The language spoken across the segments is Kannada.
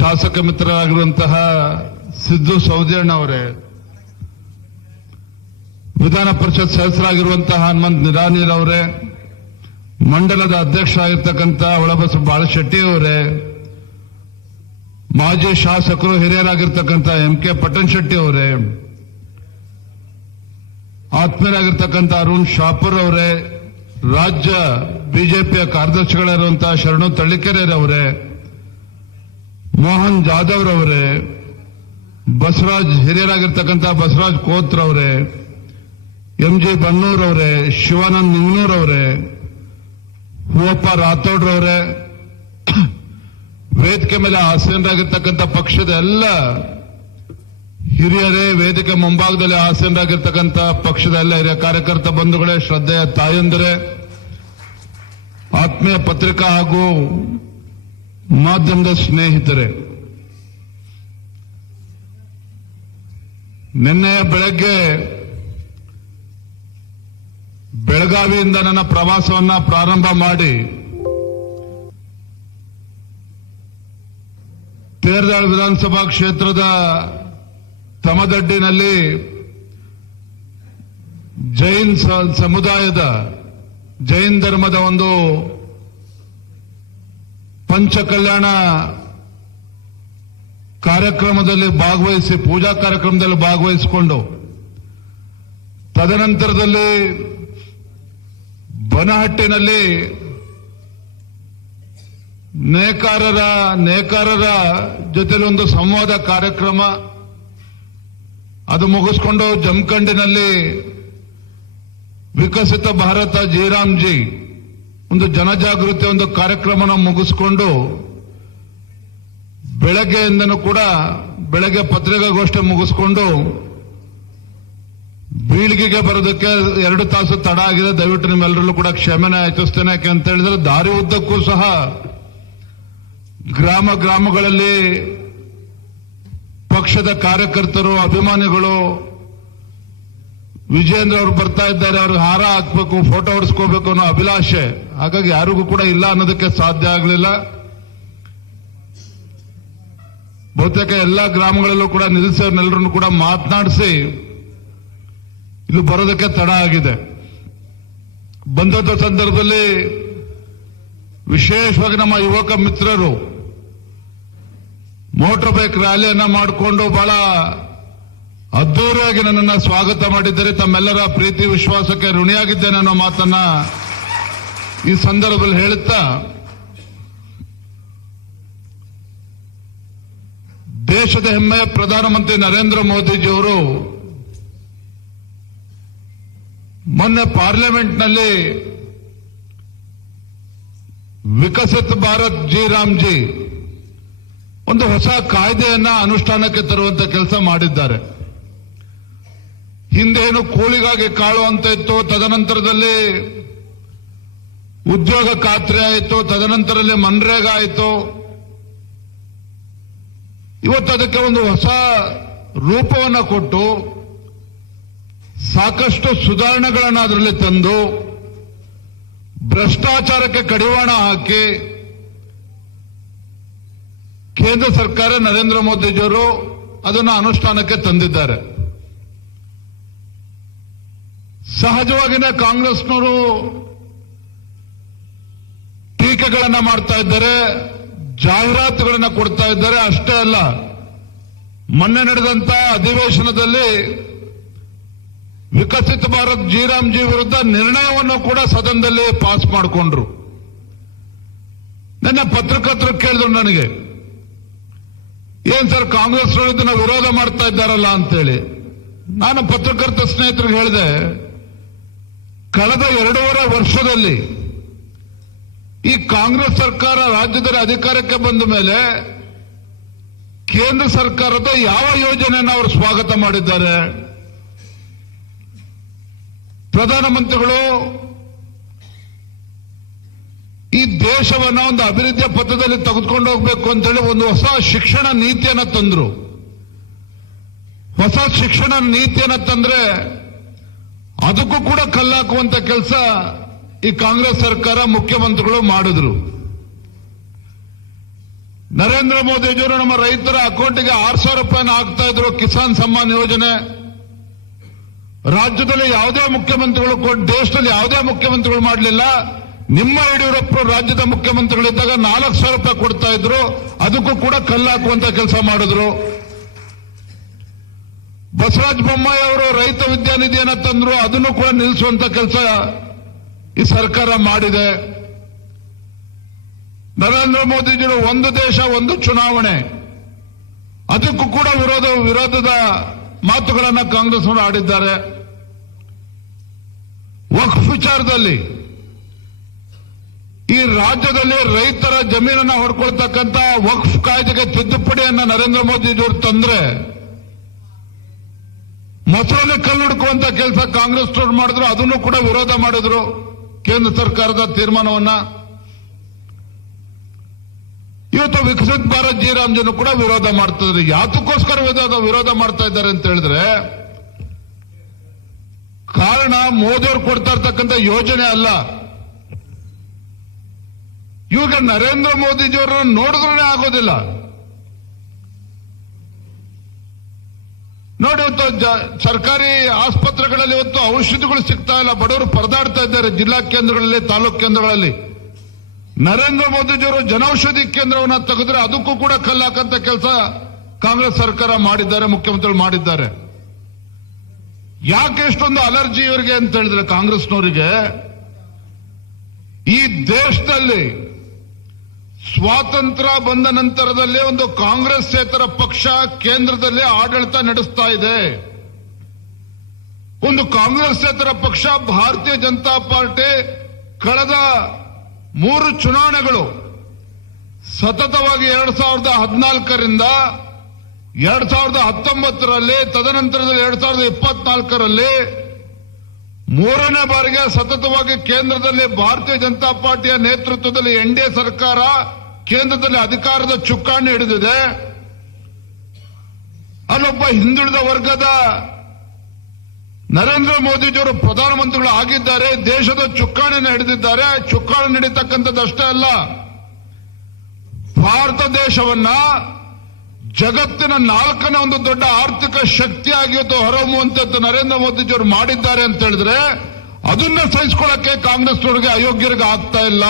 ಶಾಸಕ ಮಿತ್ರರಾಗಿರುವಂತಹ ಸಿದ್ದು ಸೌದಿಯಣ್ಣ ಅವರೇ, ವಿಧಾನ ಪರಿಷತ್ ಸದಸ್ಯರಾಗಿರುವಂತಹ ಹನುಮಂತ್ ನಿರಾನೀರ್ ಅವರೇ, ಮಂಡಲದ ಅಧ್ಯಕ್ಷರಾಗಿರ್ತಕ್ಕಂಥ ಒಳಬಸ ಬಾಳಶೆಟ್ಟಿ ಅವರೇ, ಮಾಜಿ ಶಾಸಕರು ಹಿರಿಯರಾಗಿರ್ತಕ್ಕಂಥ MK ಪಟ್ಟಣ ಶೆಟ್ಟಿ ಅವರೇ, ಆತ್ಮೀಯರಾಗಿರ್ತಕ್ಕಂಥ ಅರುಣ್ ಶಾಪುರ್ ಅವರೇ, ರಾಜ್ಯ ಬಿಜೆಪಿಯ ಕಾರ್ಯದರ್ಶಿಗಳಿರುವಂತಹ ಶರಣು ತಳ್ಳಿಕೆರೆ ಅವರೇ, ಮೋಹನ್ ಜಾಧವ್ ಅವರೇ, ಬಸವರಾಜ್ ಹಿರಿಯರಾಗಿರ್ತಕ್ಕಂಥ ಬಸವರಾಜ್ ಕೋತ್ರ ಅವರೇ, MG ಬನ್ನೂರ್ ಅವರೇ, ಶಿವಾನಂದ್ ನಿಂಗನೂರ್ ಅವರೇ, ಹೂವಪ್ಪ ರಾಥೋಡ್ ಅವರೇ, ವೇದಿಕೆ ಮೇಲೆ ಆಸೀನರಾಗಿರ್ತಕ್ಕಂಥ ಪಕ್ಷದ ಎಲ್ಲ ಹಿರಿಯರೇ, ವೇದಿಕೆ ಮುಂಭಾಗದಲ್ಲಿ ಆಸೀನರಾಗಿರ್ತಕ್ಕಂಥ ಪಕ್ಷದ ಎಲ್ಲ ಹಿರಿಯ ಕಾರ್ಯಕರ್ತ ಬಂಧುಗಳೇ, ಶ್ರದ್ಧೆಯ ತಾಯಂದಿರೇ, ಆತ್ಮೀಯ ಪತ್ರಿಕಾ ಹಾಗೂ ಮಾಧ್ಯಮದ ಸ್ನೇಹಿತರೆ, ನಿನ್ನೆ ಬೆಳಗ್ಗೆ ಬೆಳಗಾವಿಯಿಂದ ನನ್ನ ಪ್ರವಾಸವನ್ನ ಪ್ರಾರಂಭ ಮಾಡಿ ತೇರದಾಳ್ ವಿಧಾನಸಭಾ ಕ್ಷೇತ್ರದ ತಮದಡ್ಡಿನಲ್ಲಿ ಜೈನ್ ಸಮುದಾಯದ ಜೈನ್ ಧರ್ಮದ ಒಂದು ಪಂಚಕಲ್ಯಾಣ ಕಾರ್ಯಕ್ರಮದಲ್ಲಿ ಭಾಗವಹಿಸಿ, ಪೂಜಾ ಕಾರ್ಯಕ್ರಮದಲ್ಲಿ ಭಾಗವಹಿಸಿಕೊಂಡು ತದನಂತರದಲ್ಲಿ ಬನಹಟ್ಟಿನಲ್ಲಿ ನೇಕಾರರ ಜೊತೆಲಿ ಒಂದು ಸಂವಾದ ಕಾರ್ಯಕ್ರಮ, ಅದು ಮುಗಿಸ್ಕೊಂಡು ಜಮಖಂಡಿನಲ್ಲಿ ವಿಕಸಿತ ಭಾರತ ಜೀರಾಮ್ಜಿ ಒಂದು ಜನಜಾಗೃತಿ ಒಂದು ಕಾರ್ಯಕ್ರಮನ ಮುಗಿಸ್ಕೊಂಡು ಬೆಳಗ್ಗೆಯಿಂದನೂ ಕೂಡ ಬೆಳಗ್ಗೆ ಪತ್ರಿಕಾಗೋಷ್ಠಿ ಮುಗಿಸ್ಕೊಂಡು ಬೀಳ್ಗಿಗೆ ಬರೋದಕ್ಕೆ 2 ತಾಸು ತಡ ಆಗಿದೆ. ದಯವಿಟ್ಟು ನಿಮ್ಮೆಲ್ಲರಲ್ಲೂ ಕೂಡ ಕ್ಷಮೆನ ಯಾಚಿಸ್ತೇನೆ. ಯಾಕೆ ಅಂತ ಹೇಳಿದ್ರೆ ದಾರಿ ಉದ್ದಕ್ಕೂ ಸಹ ಗ್ರಾಮಗಳಲ್ಲಿ ಪಕ್ಷದ ಕಾರ್ಯಕರ್ತರು, ಅಭಿಮಾನಿಗಳು, ವಿಜೇಂದ್ರ ಅವರು ಬರ್ತಾ ಇದ್ದಾರೆ, ಅವ್ರಿಗೆ ಹಾರ ಹಾಕ್ಬೇಕು, ಫೋಟೋ ಹೊಡಿಸ್ಕೋಬೇಕು ಅನ್ನೋ ಅಭಿಲಾಷೆ. ಹಾಗಾಗಿ ಯಾರಿಗೂ ಕೂಡ ಇಲ್ಲ ಅನ್ನೋದಕ್ಕೆ ಸಾಧ್ಯ ಆಗಲಿಲ್ಲ. ಬಹುತೇಕ ಎಲ್ಲ ಗ್ರಾಮಗಳಲ್ಲೂ ಕೂಡ ನಿಲ್ಲಿಸೋರ್ನೆಲ್ಲರನ್ನು ಕೂಡ ಮಾತನಾಡಿಸಿ ಇಲ್ಲಿ ಬರೋದಕ್ಕೆ ತಡ ಆಗಿದೆ. ಬಂದಂತ ಸಂದರ್ಭದಲ್ಲಿ ವಿಶೇಷವಾಗಿ ನಮ್ಮ ಯುವಕ ಮಿತ್ರರು ಮೋಟಾರ್ ಬೈಕ್ ರ್ಯಾಲಿಯನ್ನ ಮಾಡಿಕೊಂಡು ಬಹಳ ಅದ್ದೂರಿಯಾಗಿ ನನ್ನನ್ನು ಸ್ವಾಗತ ಮಾಡಿದ್ದಾರೆ. ತಮ್ಮೆಲ್ಲರ ಪ್ರೀತಿ ವಿಶ್ವಾಸಕ್ಕೆ ಋಣಿಯಾಗಿದ್ದೇನೆ ಅನ್ನೋ ಮಾತನ್ನ ಈ ಸಂದರ್ಭದಲ್ಲಿ ಹೇಳುತ್ತಾ, ದೇಶದ ಹೆಮ್ಮೆಯ ಪ್ರಧಾನಮಂತ್ರಿ ನರೇಂದ್ರ ಮೋದಿಜಿಯವರು ಮೊನ್ನೆ ಪಾರ್ಲಿಮೆಂಟ್ನಲ್ಲಿ ವಿಕಸಿತ ಭಾರತ್ ಜಿ ರಾಮ್ಜಿ ಒಂದು ಹೊಸ ಕಾಯ್ದೆಯನ್ನ ಅನುಷ್ಠಾನಕ್ಕೆ ತರುವಂತ ಕೆಲಸ ಮಾಡಿದ್ದಾರೆ. ಹಿಂದೇನು ಕೂಲಿಗಾಗಿ ಕಾಳು ಅಂತ ಇತ್ತು, ತದನಂತರದಲ್ಲಿ ಉದ್ಯೋಗ ಖಾತ್ರಿ ಆಯಿತು, ತದನಂತರದಲ್ಲಿ ಮನ್ರೇಗಾ ಆಯಿತು. ಇವತ್ತು ಅದಕ್ಕೆ ಒಂದು ಹೊಸ ರೂಪವನ್ನು ಕೊಟ್ಟು ಸಾಕಷ್ಟು ಸುಧಾರಣೆಗಳನ್ನು ಅದರಲ್ಲಿ ತಂದು ಭ್ರಷ್ಟಾಚಾರಕ್ಕೆ ಕಡಿವಾಣ ಹಾಕಿ ಕೇಂದ್ರ ಸರ್ಕಾರ ನರೇಂದ್ರ ಮೋದಿಜಿಯವರು ಅದನ್ನು ಅನುಷ್ಠಾನಕ್ಕೆ ತಂದಿದ್ದಾರೆ. ಸಹಜವಾಗಿಯೇ ಕಾಂಗ್ರೆಸ್ನವರು ಟೀಕೆಗಳನ್ನ ಮಾಡ್ತಾ ಇದ್ದಾರೆ, ಜಾಹೀರಾತುಗಳನ್ನ ಕೊಡ್ತಾ ಇದ್ದಾರೆ. ಅಷ್ಟೇ ಅಲ್ಲ, ಮೊನ್ನೆ ನಡೆದಂತ ಅಧಿವೇಶನದಲ್ಲಿ ವಿಕಸಿತ ಭಾರತ್ ಜಿ ರಾಮ್ಜಿ ವಿರುದ್ಧ ನಿರ್ಣಯವನ್ನು ಕೂಡ ಸದನದಲ್ಲಿ ಪಾಸ್ ಮಾಡಿಕೊಂಡ್ರು. ನನ್ನ ಪತ್ರಕರ್ತರು ಕೇಳಿದ್ರು ನನಗೆ, ಏನ್ ಸರ್ ಕಾಂಗ್ರೆಸ್ ಇದನ್ನ ವಿರೋಧ ಮಾಡ್ತಾ ಇದ್ದಾರಲ್ಲ ಅಂತೇಳಿ. ನಾನು ಪತ್ರಕರ್ತ ಸ್ನೇಹಿತರಿಗೆ ಹೇಳಿದೆ, ಕಳೆದ 2.5 ವರ್ಷದಲ್ಲಿ ಈ ಕಾಂಗ್ರೆಸ್ ಸರ್ಕಾರ ರಾಜ್ಯದಲ್ಲಿ ಅಧಿಕಾರಕ್ಕೆ ಬಂದ ಮೇಲೆ ಕೇಂದ್ರ ಸರ್ಕಾರದ ಯಾವ ಯೋಜನೆಯನ್ನು ಅವರು ಸ್ವಾಗತ ಮಾಡಿದ್ದಾರೆ? ಪ್ರಧಾನಮಂತ್ರಿಗಳು ಈ ದೇಶವನ್ನ ಒಂದು ಅಭಿವೃದ್ಧಿಯ ಪಥದಲ್ಲಿ ತೆಗೆದುಕೊಂಡು ಹೋಗಬೇಕು ಅಂತೇಳಿ ಒಂದು ಹೊಸ ಶಿಕ್ಷಣ ನೀತಿಯನ್ನು ತಂದ್ರು. ಹೊಸ ಶಿಕ್ಷಣ ನೀತಿಯನ್ನು ತಂದ್ರೆ ಅದಕ್ಕೂ ಕೂಡ ಕಲ್ಲಾಕುವಂತ ಕೆಲಸ ಈ ಕಾಂಗ್ರೆಸ್ ಸರ್ಕಾರ ಮುಖ್ಯಮಂತ್ರಿಗಳು ಮಾಡಿದ್ರು. ನರೇಂದ್ರ ಮೋದಿಜಿಯವರು ನಮ್ಮ ರೈತರ ಅಕೌಂಟ್ಗೆ 6,000 ರೂಪಾಯಿನ ಹಾಕ್ತಾ ಇದ್ರು ಕಿಸಾನ್ ಸಮ್ಮಾನ್ ಯೋಜನೆ. ರಾಜ್ಯದಲ್ಲಿ ಯಾವುದೇ ಮುಖ್ಯಮಂತ್ರಿಗಳು, ದೇಶದಲ್ಲಿ ಯಾವುದೇ ಮುಖ್ಯಮಂತ್ರಿಗಳು ಮಾಡಲಿಲ್ಲ. ನಿಮ್ಮ ಯಡಿಯೂರಪ್ಪರು ರಾಜ್ಯದ ಮುಖ್ಯಮಂತ್ರಿಗಳಿದ್ದಾಗ 4,000 ರೂಪಾಯಿ ಕೊಡ್ತಾ ಇದ್ರು. ಅದಕ್ಕೂ ಕೂಡ ಕಲ್ಲು ಹಾಕುವಂತ ಕೆಲಸ ಮಾಡಿದ್ರು. ಬಸವರಾಜ ಬೊಮ್ಮಾಯಿ ಅವರು ರೈತ ವಿದ್ಯಾನಿಧಿಯನ್ನ ತಂದ್ರು, ಅದನ್ನು ಕೂಡ ನಿಲ್ಲಿಸುವಂತ ಕೆಲಸ ಈ ಸರ್ಕಾರ ಮಾಡಿದೆ. ನರೇಂದ್ರ ಮೋದಿಜಿಯವರು ಒಂದು ದೇಶ ಒಂದು ಚುನಾವಣೆ, ಅದಕ್ಕೂ ಕೂಡ ವಿರೋಧದ ಮಾತುಗಳನ್ನ ಕಾಂಗ್ರೆಸ್ನವರು ಆಡಿದ್ದಾರೆ. ವಕ್ಫ್ ವಿಚಾರದಲ್ಲಿ ಈ ರಾಜ್ಯದಲ್ಲಿ ರೈತರ ಜಮೀನನ್ನ ಹೊಡ್ಕೊಳ್ತಕ್ಕಂಥ ವಕ್ಫ್ ಕಾಯ್ದೆಗೆ ತಿದ್ದುಪಡಿಯನ್ನ ನರೇಂದ್ರ ಮೋದಿಜಿಯವರು ತಂದ್ರೆ ಮೊಸರಲ್ಲಿ ಕಲ್ಲು ಹುಡುಕುವಂತ ಕೆಲಸ ಕಾಂಗ್ರೆಸ್ನವರು ಮಾಡಿದ್ರು. ಅದನ್ನು ಕೂಡ ವಿರೋಧ ಮಾಡಿದ್ರು ಕೇಂದ್ರ ಸರ್ಕಾರದ ತೀರ್ಮಾನವನ್ನ. ಇವತ್ತು ವಿಕಸಿತ್ ಭಾರತ್ ಜಿ ರಾಮ್ಜಿನೂ ಕೂಡ ವಿರೋಧ ಮಾಡ್ತಿದ್ರು. ಯಾತಕ್ಕೋಸ್ಕರ ವಿರೋಧ ಮಾಡ್ತಾ ಇದ್ದಾರೆ ಅಂತ ಹೇಳಿದ್ರೆ, ಕಾರಣ ಮೋದಿಯವರು ಕೊಡ್ತಾ ಇರ್ತಕ್ಕಂಥ ಯೋಜನೆ ಅಲ್ಲ. ಇವಾಗ ನರೇಂದ್ರ ಮೋದಿಜಿಯವರನ್ನು ನೋಡಿದ್ರೆ ಆಗೋದಿಲ್ಲ. ನೋಡಿ, ಇವತ್ತು ಸರ್ಕಾರಿ ಆಸ್ಪತ್ರೆಗಳಲ್ಲಿ ಇವತ್ತು ಔಷಧಿಗಳು ಸಿಗ್ತಾ ಇಲ್ಲ. ಬಡವರು ಪರದಾಡ್ತಾ ಇದ್ದಾರೆ ಜಿಲ್ಲಾ ಕೇಂದ್ರಗಳಲ್ಲಿ, ತಾಲೂಕು ಕೇಂದ್ರಗಳಲ್ಲಿ. ನರೇಂದ್ರ ಮೋದಿಜಿಯವರು ಜನೌಷಧಿ ಕೇಂದ್ರವನ್ನ ತೆಗೆದ್ರೆ ಅದಕ್ಕೂ ಕೂಡ ಕಲ್ಲು ಹಾಕಂತ ಕೆಲಸ ಕಾಂಗ್ರೆಸ್ ಸರ್ಕಾರ ಮಾಡಿದ್ದಾರೆ, ಮುಖ್ಯಮಂತ್ರಿಗಳು ಮಾಡಿದ್ದಾರೆ. ಯಾಕೆ ಎಷ್ಟೊಂದು ಅಲರ್ಜಿ ಇವರಿಗೆ ಅಂತ ಹೇಳಿದ್ರೆ, ಕಾಂಗ್ರೆಸ್ನವರಿಗೆ ಈ ದೇಶದಲ್ಲಿ ಸ್ವಾತಂತ್ರ್ಯ ಬಂದ ನಂತರದಲ್ಲಿ ಒಂದು ಕಾಂಗ್ರೆಸ್ಸೇತರ ಪಕ್ಷ ಕೇಂದ್ರದಲ್ಲಿ ಆಡಳಿತ ನಡೆಸ್ತಾ ಇದೆ. ಒಂದು ಕಾಂಗ್ರೆಸ್ಸೇತರ ಪಕ್ಷ ಭಾರತೀಯ ಜನತಾ ಪಾರ್ಟಿ ಕಳೆದ 3 ಚುನಾವಣೆಗಳು ಸತತವಾಗಿ 2014ರಿಂದ 2019ರಲ್ಲಿ, ತದನಂತರದಲ್ಲಿ 2024ರಲ್ಲಿ 3ನೇ ಬಾರಿಗೆ ಸತತವಾಗಿ ಕೇಂದ್ರದಲ್ಲಿ ಭಾರತೀಯ ಜನತಾ ಪಾರ್ಟಿಯ ನೇತೃತ್ವದಲ್ಲಿ ಎನ್ಡಿಎ ಸರ್ಕಾರ ಕೇಂದ್ರದಲ್ಲಿ ಅಧಿಕಾರದ ಚುಕ್ಕಾಣಿ ಹಿಡಿದಿದೆ. ಅಲ್ಲೊಬ್ಬ ಹಿಂದುಳಿದ ವರ್ಗದ ನರೇಂದ್ರ ಮೋದಿಜಿಯವರು ಪ್ರಧಾನಮಂತ್ರಿಗಳು ಆಗಿದ್ದಾರೆ, ದೇಶದ ಚುಕ್ಕಾಣಿಯನ್ನು ಹಿಡಿದಿದ್ದಾರೆ. ಚುಕ್ಕಾಣಿ ಹಿಡಿತಕ್ಕಂಥದ್ದಷ್ಟೇ ಅಲ್ಲ, ಭಾರತ ದೇಶವನ್ನ ಜಗತ್ತಿನ 4ನೇ ಒಂದು ದೊಡ್ಡ ಆರ್ಥಿಕ ಶಕ್ತಿಯಾಗಿ ಹೊರಹೊಮ್ಮುವಂತದ್ದು ನರೇಂದ್ರ ಮೋದಿಜಿಯವರು ಮಾಡಿದ್ದಾರೆ ಅಂತ ಹೇಳಿದ್ರೆ, ಅದನ್ನ ಸಹಿಸಿಕೊಳ್ಳಕ್ಕೆ ಕಾಂಗ್ರೆಸ್ನವರಿಗೆ ಅಯೋಗ್ಯರಿಗೆ ಆಗ್ತಾ ಇಲ್ಲ.